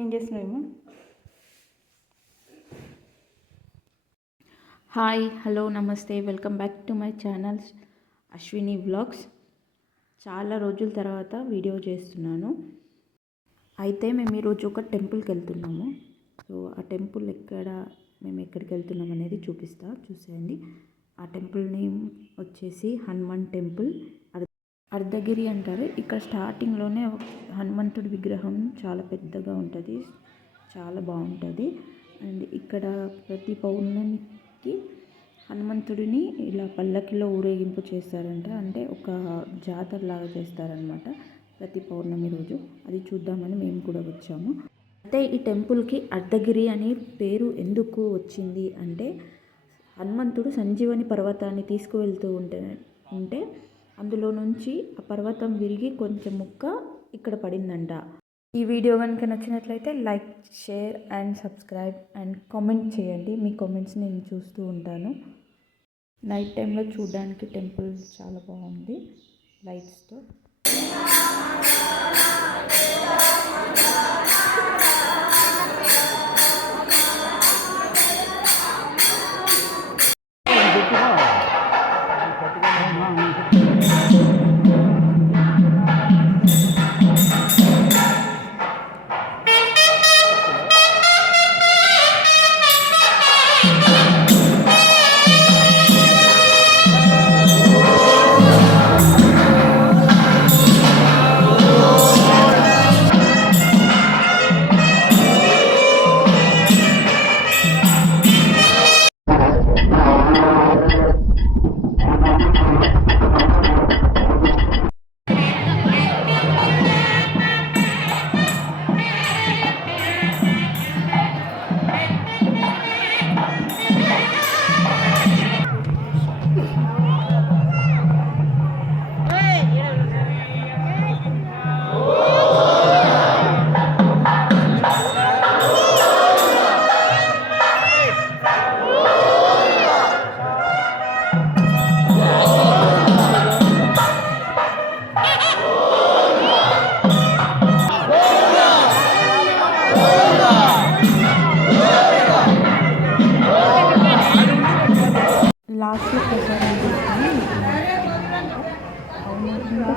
ఏం చేస్తున్నావేమో hi hello నమస్తే welcome back to my channel Ashwini vlogs చాలా రోజుల తర్వాత వీడియో చేస్తున్నాను. అయితే మేము ఈరోజు ఒక టెంపుల్కి వెళ్తున్నాము. సో ఆ టెంపుల్ ఎక్కడ మేము ఎక్కడికి వెళ్తున్నాం అనేది చూపిస్తా చూసేయండి. ఆ టెంపుల్ నేమ్ వచ్చేసి హనుమాన్ టెంపుల్ అర్ధగిరి అంటారు. ఇక్కడ స్టార్టింగ్లోనే హనుమంతుడి విగ్రహం చాలా పెద్దగా ఉంటుంది. చాలా బాగుంటుంది. అండ్ ఇక్కడ ప్రతి పౌర్ణమికి హనుమంతుడిని ఇలా పల్లకిలో ఊరేగింపు చేస్తారంట. అంటే ఒక జాతర లాగా చేస్తారనమాట ప్రతి పౌర్ణమి రోజు. అది చూద్దామని మేము కూడా వచ్చాము. అయితే ఈ టెంపుల్కి అర్ధగిరి అనే పేరు ఎందుకు వచ్చింది అంటే హనుమంతుడు సంజీవని పర్వతాన్ని తీసుకువెళ్తూ ఉంటే ఉంటే అందులో నుంచి ఆ పర్వతం విరిగి కొంచెం ముక్క ఇక్కడ పడిందంట. ఈ వీడియో కనుక నచ్చినట్లయితే like share and subscribe and comment చేయండి. మీ కామెంట్స్ నేను చూస్తూ ఉంటాను. నైట్ టైంలో చూడడానికి టెంపుల్ చాలా బాగుంది. లైట్స్తో.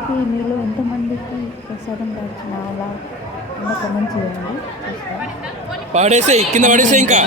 అవును మీలో ఎంతమందికి ప్రసాదం దాచిన అలా కమెంట్ చేయండి. పాడేసే కింద పడేసే ఇంకా.